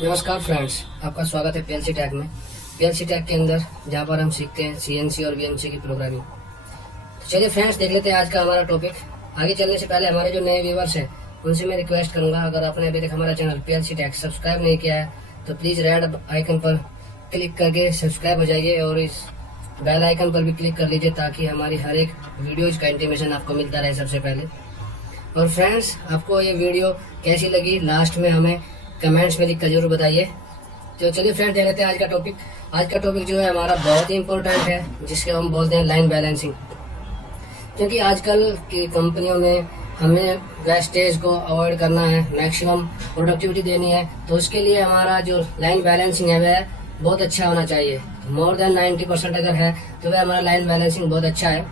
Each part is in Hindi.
नमस्कार फ्रेंड्स, आपका स्वागत है पीएलसी टैग में। पीएलसी टैग के अंदर जहाँ पर हम सीखते हैं सीएनसी और वीएमसी की प्रोग्रामिंग। तो चलिए फ्रेंड्स, देख लेते हैं आज का हमारा टॉपिक। आगे चलने से पहले हमारे जो नए व्यूवर्स हैं उनसे मैं रिक्वेस्ट करूंगा, अगर आपने अभी तक हमारा चैनल पीएलसी टैग सब्सक्राइब नहीं किया है तो प्लीज़ रेड आइकन पर क्लिक करके सब्सक्राइब हो जाइए और इस बेल आइकन पर भी क्लिक कर लीजिए ताकि हमारी हर एक वीडियोज का इंटीमेशन आपको मिलता रहे सबसे पहले। और फ्रेंड्स, आपको ये वीडियो कैसी लगी लास्ट में हमें कमेंट्स में लिखकर जरूर बताइए। तो चलिए फ्रेंड्स, देख लेते हैं आज का टॉपिक। आज का टॉपिक जो है हमारा बहुत ही इंपॉर्टेंट है, जिसके हम बोलते हैं लाइन बैलेंसिंग। क्योंकि आजकल की कंपनियों में हमें वेस्टेज को अवॉइड करना है, मैक्सिमम प्रोडक्टिविटी देनी है, तो उसके लिए हमारा जो लाइन बैलेंसिंग है वह बहुत अच्छा होना चाहिए। मोर देन 90% अगर है तो वह हमारा लाइन बैलेंसिंग बहुत अच्छा है।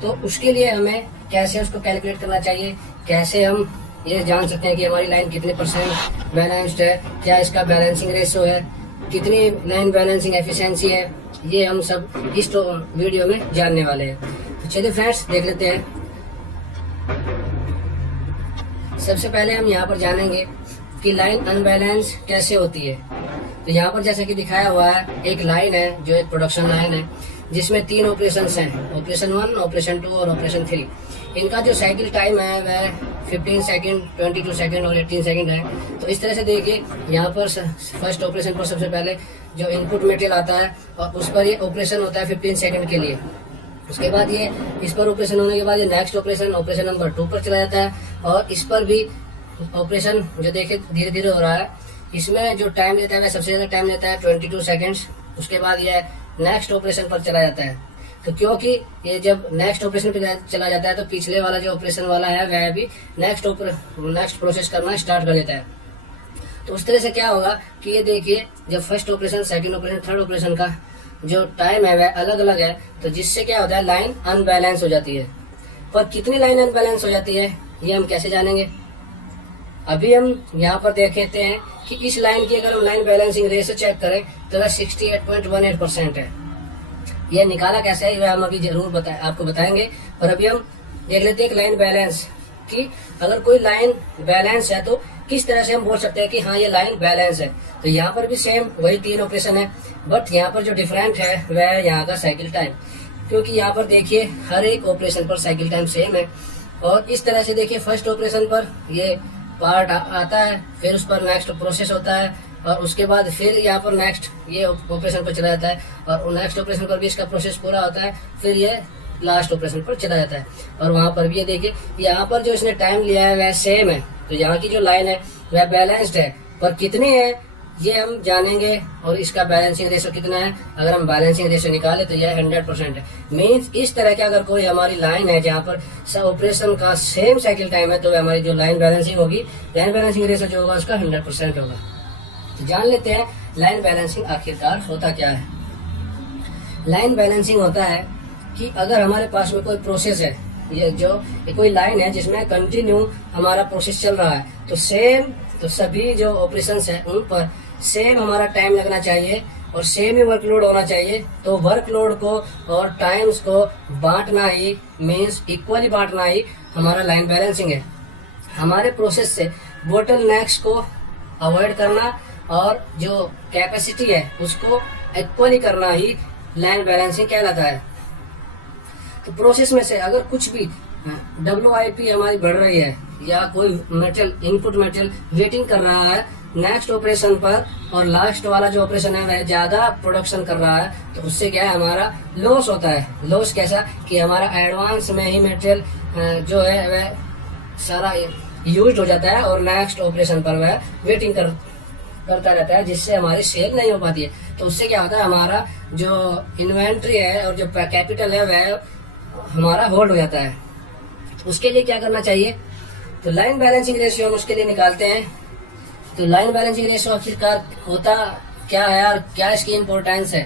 तो उसके लिए हमें कैसे उसको कैलकुलेट करना चाहिए, कैसे हम ये जान सकते हैं कि हमारी लाइन कितने % बैलेंस्ड है, क्या इसका बैलेंसिंग रेशो है, कितनी लाइन बैलेंसिंग एफिशिएंसी है, ये हम सब इस वीडियो में जानने वाले हैं। तो चलिए फ्रेंड्स, देख लेते हैं। सबसे पहले हम यहाँ पर जानेंगे कि लाइन अनबैलेंस कैसे होती है। तो यहाँ पर जैसा कि दिखाया हुआ है, एक लाइन है जो एक प्रोडक्शन लाइन है, जिसमें 3 ऑपरेशन हैं, ऑपरेशन 1, ऑपरेशन 2 और ऑपरेशन 3। इनका जो साइकिल टाइम है वह 15 सेकंड, 22 सेकंड और 18 सेकंड है। तो इस तरह से देखिए, यहाँ पर फर्स्ट ऑपरेशन पर सबसे पहले जो इनपुट मटेरियल आता है और उस पर ये ऑपरेशन होता है 15 सेकंड के लिए। उसके बाद ये इस पर ऑपरेशन होने के बाद ये नेक्स्ट ऑपरेशन नंबर 2 पर चला जाता है, और इस पर भी ऑपरेशन जो देखिए धीरे धीरे हो रहा है। इसमें जो टाइम लेता है वह सबसे ज्यादा टाइम लेता है 22 सेकंड्स। उसके बाद यह नेक्स्ट ऑपरेशन पर चला जाता है। तो क्योंकि ये जब नेक्स्ट ऑपरेशन पे चला जाता है तो पिछले वाला जो ऑपरेशन वाला है वह भी नेक्स्ट प्रोसेस करना स्टार्ट कर देता है। तो उस तरह से क्या होगा कि ये देखिए, जब first operation, second operation, third operation का जो टाइम है वह अलग अलग है, तो जिससे क्या होता है, लाइन अनबैलेंस हो जाती है। पर कितनी लाइन अनबैलेंस हो जाती है ये हम कैसे जानेंगे? अभी हम यहाँ पर देख लेते हैं कि इस लाइन की अगर हम लाइन बैलेंसिंग रेशो चेक करें तो वह 68.18% है। यह निकाला कैसे है वह हम अभी जरूर आपको बताएंगे। पर अभी हम देख लेते हैं कि लाइन बैलेंस कि अगर कोई लाइन बैलेंस है तो किस तरह से हम बोल सकते हैं कि हाँ ये लाइन बैलेंस है। तो यहाँ पर भी सेम वही 3 ऑपरेशन है, बट यहाँ पर जो डिफरेंट है वह यहाँ का साइकिल टाइम। क्योंकि यहाँ पर देखिए हर एक ऑपरेशन पर साइकिल टाइम सेम है। और इस तरह से देखिए, फर्स्ट ऑपरेशन पर ये पार्ट आता है, फिर उस पर नेक्स्ट प्रोसेस होता है, और उसके बाद फिर यहाँ पर नेक्स्ट ये ऑपरेशन पर चला जाता है, और नेक्स्ट ऑपरेशन पर भी इसका प्रोसेस पूरा होता है, फिर ये लास्ट ऑपरेशन पर चला जाता है। और वहां पर भी ये देखिए, यहाँ पर जो इसने टाइम लिया है वह सेम है। तो यहाँ की जो लाइन है वह बैलेंस्ड है, पर कितनी है ये हम जानेंगे, और इसका बैलेंसिंग रेशो कितना है। अगर हम बैलेंसिंग रेशो निकाले तो यह 100% है। मीन्स इस तरह का अगर कोई हमारी लाइन है जहाँ पर सब ऑपरेशन का सेम साइकिल टाइम है, तो हमारी जो लाइन बैलेंसिंग होगी, लाइन बैलेंसिंग रेशो जो होगा उसका 100% होगा। तो जान लेते हैं लाइन बैलेंसिंग आखिरकार होता क्या है। लाइन बैलेंसिंग होता है कि अगर हमारे पास में कोई प्रोसेस है, ये कोई लाइन है जिसमें कंटिन्यू हमारा प्रोसेस चल रहा है, तो सभी जो ऑपरेशंस है उन पर सेम हमारा टाइम लगना चाहिए और सेम ही वर्कलोड होना चाहिए। तो वर्कलोड को और टाइम्स को बांटना ही, मीन्स इक्वली बांटना ही हमारा लाइन बैलेंसिंग है। हमारे प्रोसेस से बोटल नेक्स को अवॉइड करना और जो कैपेसिटी है उसको इक्वली करना ही लाइन बैलेंसिंग कहलाता है। तो प्रोसेस में से अगर कुछ भी WIP हमारी बढ़ रही है या कोई इनपुट मटेरियल वेटिंग कर रहा है नेक्स्ट ऑपरेशन पर, और लास्ट वाला जो ऑपरेशन है वह ज्यादा प्रोडक्शन कर रहा है, तो उससे क्या है, हमारा लॉस होता है। लॉस कैसा कि हमारा एडवांस में ही मटेरियल जो है वह सारा यूज हो जाता है और नेक्स्ट ऑपरेशन पर वह वेटिंग करता रहता है, जिससे हमारी सेल नहीं हो पाती है। तो उससे क्या होता है, हमारा जो इन्वेंट्री है और जो कैपिटल है वह हमारा होल्ड हो जाता है। उसके लिए क्या करना चाहिए, तो लाइन बैलेंसिंग रेशियो हम उसके लिए निकालते हैं। तो लाइन बैलेंसिंग रेशियो आखिरकार होता क्या है और क्या इसकी इम्पोर्टेंस है।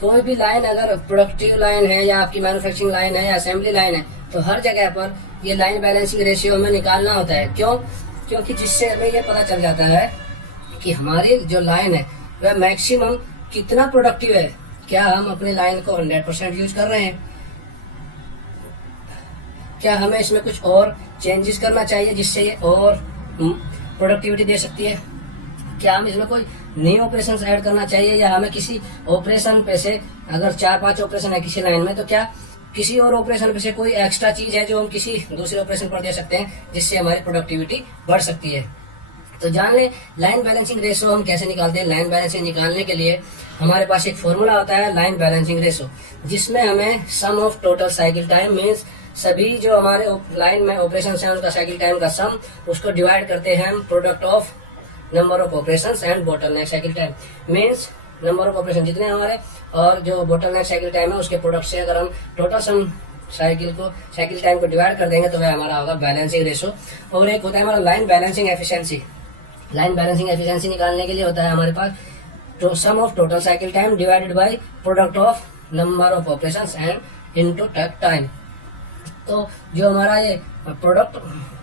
कोई भी लाइन अगर प्रोडक्टिव लाइन है या आपकी मैन्युफैक्चरिंग लाइन है या असेंबली लाइन है, तो हर जगह पर ये लाइन बैलेंसिंग रेशियो हमें निकालना होता है। क्यों? क्योंकि जिससे हमें यह पता चल जाता है कि हमारी जो लाइन है वह मैक्सिमम कितना प्रोडक्टिव है। क्या हम अपनी लाइन को 100% यूज कर रहे हैं, क्या हमें इसमें कुछ और चेंजेस करना चाहिए जिससे ये और प्रोडक्टिविटी दे सकती है, क्या हम इसमें कोई नए ऑपरेशन ऐड करना चाहिए, या हमें किसी ऑपरेशन पे से, अगर 4-5 ऑपरेशन है किसी लाइन में, तो क्या किसी और ऑपरेशन पे से कोई एक्स्ट्रा चीज है जो हम किसी दूसरे ऑपरेशन पर दे सकते हैं जिससे हमारी प्रोडक्टिविटी बढ़ सकती है। तो जान ले लाइन बैलेंसिंग रेशो हम कैसे निकालते हैं। लाइन बैलेंसिंग निकालने के लिए हमारे पास एक फॉर्मूला होता है लाइन बैलेंसिंग रेशो, जिसमें हमें sum of total cycle time means सभी जो हमारे लाइन में ऑपरेशन है उनका साइकिल टाइम का सम, उसको डिवाइड करते हैं हम product of number of operation and bottleneck cycle time means number of operation जितने हमारे और जो बोटलनेक साइकिल टाइम है उसके प्रोडक्ट से अगर हम टोटल सम साइकिल टाइम को डिवाइड कर देंगे तो वह हमारा होगा बैलेंसिंग रेशो। और एक होता है हमारा line balancing efficiency. Line balancing efficiency निकालने के लिए होता है हमारे पास तो sum of total cycle time divided by product of number of operations and into takt time. तो जो हमारा ये product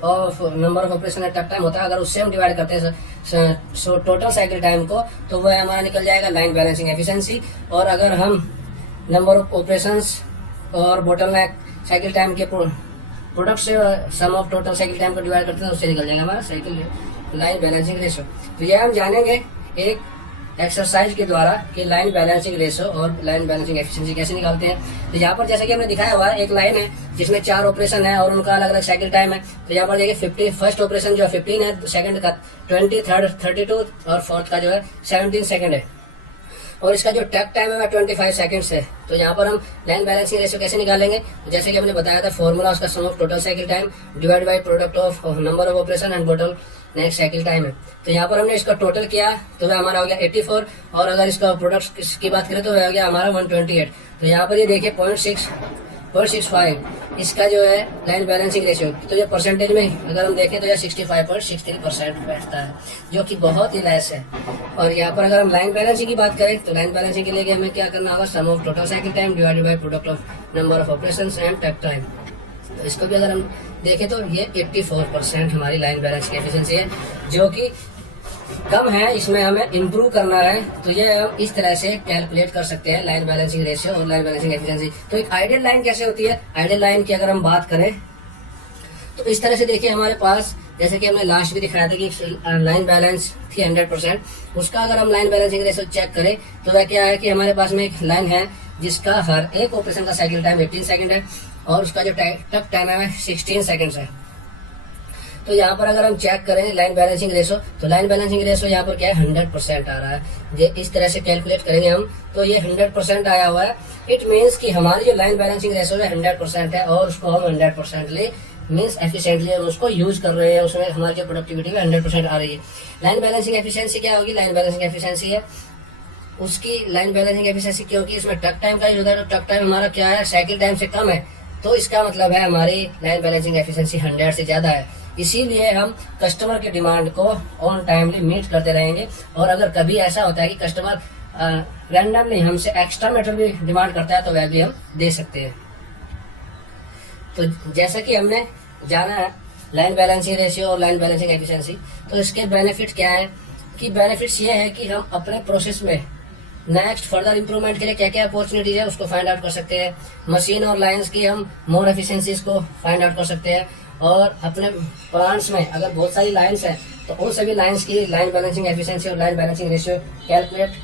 of number of operation and takt time होता है, अगर उससे हम डिवाइड करते हैं सो टोटल साइकिल टाइम को, तो वह हमारा निकल जाएगा लाइन बैलेंसिंग एफिशिएंसी। और अगर हम नंबर ऑफ ऑपरेशंस और बोटलनेक साइकिल टाइम के प्रोडक्ट से सम ऑफ टोटल साइकिल टाइम को डिवाइड करते हैं, उससे निकल जाएगा हमारा साइकिल लाइन बैलेंसिंग रेशो। तो यह हम जानेंगे एक एक्सरसाइज के द्वारा कि लाइन बैलेंसिंग रेशो और लाइन बैलेंसिंग एफिशिएंसी कैसे निकालते हैं। तो यहाँ पर जैसे कि हमने दिखाया हुआ है एक लाइन है जिसमें 4 ऑपरेशन है और उनका अलग अलग साइकिल टाइम है। तो यहाँ पर देखिए 50 फर्स्ट ऑपरेशन जो है 15 है, सेकंड का 20, थर्ड 32 और फोर्थ का जो है 17 सेकंड है। और इसका जो टक टाइम है वह 25 सेकंड्स है। तो यहाँ पर हम लाइन बैलेंसिंग रेशो कैसे निकालेंगे, तो जैसे कि हमने बताया था फॉर्मूला उसका sum of total cycle time divide by product of number of operation and bottleneck cycle time है। तो यहाँ पर हमने इसका टोटल किया तो वह हमारा हो गया 84, और अगर इसका प्रोडक्ट की बात करें तो वह हो गया हमारा 128। तो यहाँ पर ये देखिए 0.65 इसका जो है लाइन बैलेंसिंग रेशियो। तो ये परसेंटेज में अगर हम देखें तो यह 65.63% बैठता है, जो कि बहुत ही लेस है। और यहाँ पर अगर हम लाइन बैलेंसिंग की बात करें तो लाइन बैलेंसिंग के लिए हमें क्या करना होगा, sum of total cycle time divided by product of number of operations and takt time. तो इसको भी अगर हम देखें तो ये 84% हमारी लाइन बैलेंसिंग एफिशिएंसी है, जो कि कम है, इसमें हमें इम्प्रूव करना है। तो ये हम इस तरह से कैलकुलेट कर सकते हैं लाइन बैलेंसिंग रेशियो और लाइन बैलेंसिंग एफिशिएंसी। तो एक आइडियल लाइन कैसे होती है, आइडियल लाइन की अगर हम बात करें तो इस तरह से देखिए हमारे पास, जैसे कि हमने लास्ट भी दिखाया था कि लाइन बैलेंस थी 100%, उसका अगर हम लाइन बैलेंसिंग रेशियो चेक करें तो वह क्या है कि हमारे पास में एक लाइन है जिसका हर एक ऑपरेशन का साइकिल टाइम 18 सेकंड है और उसका जो टक टाइम है 16 सेकंड्स है। तो यहाँ पर अगर हम चेक करें लाइन बैलेंसिंग रेशो, तो लाइन बैलेंसिंग रेशो यहाँ पर क्या है 100% आ रहा है। ये इस तरह से कैलकुलेट करेंगे हम तो ये 100% आया हुआ है। इट मीन्स कि हमारी जो लाइन बैलेंसिंग रेशो है 100% है और उसको हम 100% मीन्स एफिशिएंटली हम उसको यूज कर रहे हैं, उसमें हमारी जो प्रोडक्टिविटी है 100% आ रही है। लाइन बैलेंसिंग एफिशिएंसी क्या होगी, लाइन बैलेंसिंग एफिशिएंसी है उसकी लाइन बैलेंसिंग एफिशिएंसी, क्योंकि इसमें टक टाइम का यूज होता है तो टक टाइम हमारा क्या है साइकिल टाइम से कम है, तो इसका मतलब है हमारी लाइन बैलेंसिंग एफिशिएंसी 100 से ज्यादा है। इसीलिए हम कस्टमर की डिमांड को ऑन टाइमली मीट करते रहेंगे। और अगर कभी ऐसा होता है कि कस्टमर रैंडमली हमसे एक्स्ट्रा मेटेरियल भी डिमांड करता है तो वह भी हम दे सकते हैं। तो जैसा कि हमने जाना है लाइन बैलेंसिंग रेशियो और लाइन बैलेंसिंग एफिशिएंसी, तो इसके बेनिफिट क्या है कि बेनिफिट्स ये है कि हम अपने प्रोसेस में नेक्स्ट फर्दर इंप्रूवमेंट के लिए क्या क्या अपॉर्चुनिटीज है उसको फाइंड आउट कर सकते हैं। मशीन और लाइंस की हम मोर एफिशिएंसीज को फाइंड आउट कर सकते हैं। और अपने प्लांट्स में अगर बहुत सारी लाइंस हैं तो उन सभी लाइंस की लाइन बैलेंसिंग एफिशिएंसी और लाइन बैलेंसिंग रेशियो कैलकुलेट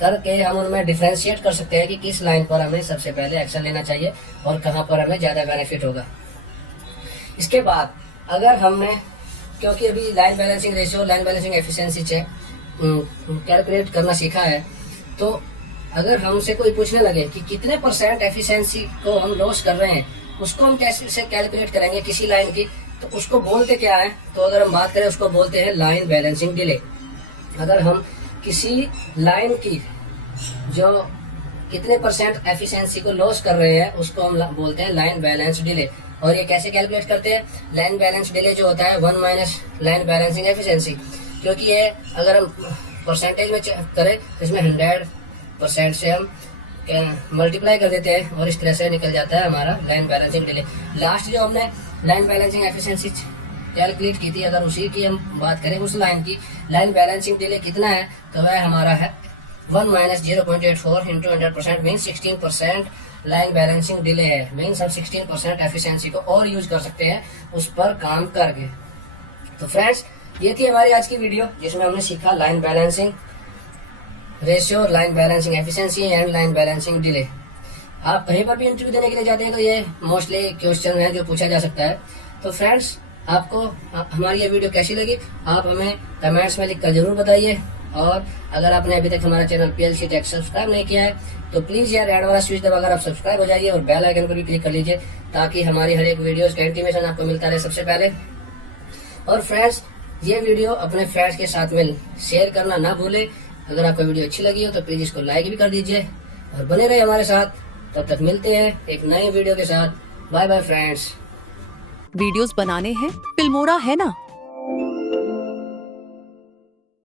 करके हम उनमें डिफरेंशिएट कर सकते हैं कि किस लाइन पर हमें सबसे पहले एक्शन लेना चाहिए और कहाँ पर हमें ज्यादा बेनिफिट होगा। इसके बाद अगर हमने, क्योंकि अभी line balancing ratio line balancing efficiency check calculate करना सीखा है, तो अगर हमसे कोई पूछने लगे कि कितने % एफिशिएंसी को हम लॉस कर रहे हैं, उसको हम कैसे कैलकुलेट करेंगे किसी लाइन की, तो उसको बोलते क्या है, तो अगर हम बात करें उसको बोलते हैं लाइन बैलेंसिंग डिले। अगर हम किसी लाइन की जो कितने % एफिशिएंसी को लॉस कर रहे हैं उसको हम बोलते हैं लाइन बैलेंस डिले। और ये कैसे कैलकुलेट करते हैं, लाइन बैलेंस डिले जो होता है 1 माइनस लाइन बैलेंसिंग एफिशिएंसी, क्योंकि ये अगर हम परसेंटेज में करें तो इसमें 100% से हम मल्टीप्लाई कर देते हैं और इस तरह से निकल जाता है हमारा लाइन बैलेंसिंग डिले। लास्ट जो हमने लाइन बैलेंसिंग एफिशिएंसी कैलकुलेट की थी, अगर उसी की हम बात करें उस लाइन की लाइन बैलेंसिंग डिले कितना है, तो वह हमारा है 1 minus 0.84 into 100% means 16% line balancing delay है। मीन्स हम 16% एफिशिएंसी को और यूज कर सकते हैं उस पर काम करके। तो फ्रेंड्स ये थी हमारी आज की वीडियो जिसमें हमने सीखा line balancing ratio, line balancing efficiency and line balancing delay. आप कहीं पर भी इंटरव्यू देने के लिए जाते हैं तो ये मोस्टली क्वेश्चन है जो पूछा जा सकता है। तो फ्रेंड्स, आपको हमारी ये वीडियो कैसी लगी आप हमें कमेंट्स में लिखकर जरूर बताइए। और अगर आपने अभी तक हमारा चैनल PLC टेक सब्सक्राइब नहीं किया है तो प्लीज यार रेड वाला स्विच दबाकर आप सब्सक्राइब हो जाइए और बेल आइकन पर भी क्लिक कर लीजिए ताकि हमारी हर एक वीडियोस का इंटीमेशन आपको मिलता रहे सबसे पहले। और फ्रेंड्स, ये वीडियो अपने फ्रेंड्स के साथ में शेयर करना ना भूले। अगर आपको वीडियो अच्छी लगी हो तो प्लीज इसको लाइक भी कर दीजिए और बने रहे हमारे साथ। तब तक मिलते हैं एक नई वीडियो के साथ। Bye bye friends. वीडियोस बनाने हैं, फिल्मोरा है ना।